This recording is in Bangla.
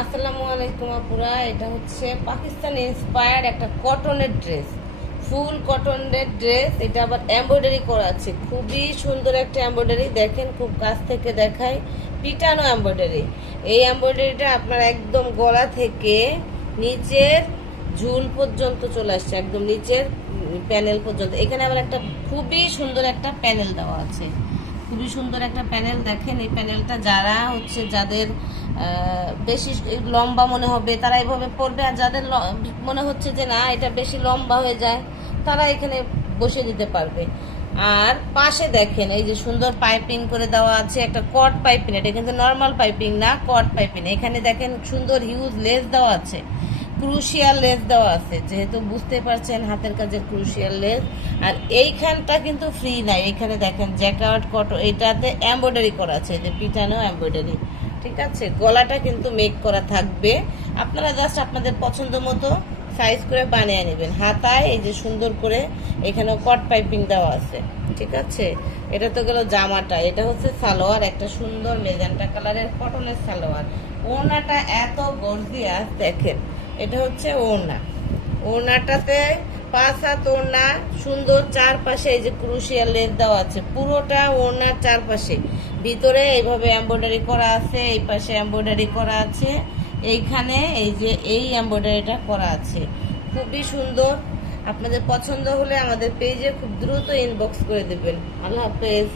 আসসালামু আলাইকুম আপুরা, এটা হচ্ছে পাকিস্তান ইন্সপায়ার্ড একটা কটনের ড্রেস, ফুল কটনের ড্রেস। এটা আবার এমব্রয়ডারি করা আছে, খুবই সুন্দর একটা এমব্রয়ডারি। দেখেন, খুব কাছ থেকে দেখায়, পিটানো এমব্রয়ডারি। এই এমব্রয়ডারিটা আপনার একদম গলা থেকে নিচের ঝুল পর্যন্ত চলে আসছে, একদম নিচের প্যানেল পর্যন্ত। এখানে আবার একটা খুবই সুন্দর একটা প্যানেল দেওয়া আছে, খুবই সুন্দর একটা প্যানেল। দেখেন, এই প্যানেলটা যারা হচ্ছে যাদের বেশি লম্বা মনে হবে তারা এইভাবে পরবে, আর যাদের মনে হচ্ছে যে না এটা বেশি লম্বা হয়ে যায় তারা এখানে বসে দিতে পারবে। আর পাশে দেখেন এই যে সুন্দর পাইপিং করে দেওয়া আছে, একটা কট পাইপিং। এটা কিন্তু নর্মাল পাইপিং না, কট পাইপিং। এখানে দেখেন সুন্দর হিউজ লেস দেওয়া আছে, ক্রুশিয়াল লেস দেওয়া আছে, যেহেতু বুঝতে পারছেন হাতের কাজের ক্রুশিয়াল লেস। আর এইখানটা কিন্তু ফ্রি নাই, এখানে দেখেন জ্যাকার্ড কটন, এটাতে এমব্রয়ডারি করা আছে, যে পিটানো এমব্রয়ডারি। ঠিক আছে, গলাটা কিন্তু মেক করা থাকবে। আপনারা জাস্ট আপনাদের পছন্দ মতো সাইজ করে বানিয়ে নেবেন। হাতায় এই যে সুন্দর করে এখানে কট পাইপিং দেওয়া আছে। ঠিক আছে, এটা তো গেল জামাটা। এটা হচ্ছে সালোয়ার, একটা সুন্দর মেজেন্টা কালারের কটনের সালোয়ার। ওড়নাটা এত গর্জিয়াস দেখেন, এটা হচ্ছে ওড়না। ওড়নাটাতে 5 হাত ওড়না, সুন্দর চারপাশে এই যে ক্রুশিয়াল লেস দেওয়া আছে, পুরোটা ওড়নার চারপাশে। ভিতরে এইভাবে এমব্রয়ডারি করা আছে, এই পাশে এমব্রয়ডারি করা আছে, এইখানে এই যে এই এমব্রয়ডারিটা করা আছে, খুবই সুন্দর। আপনাদের পছন্দ হলে আমাদের পেজে খুব দ্রুত ইনবক্স করে দেবেন। আল্লাহ হাফেজ।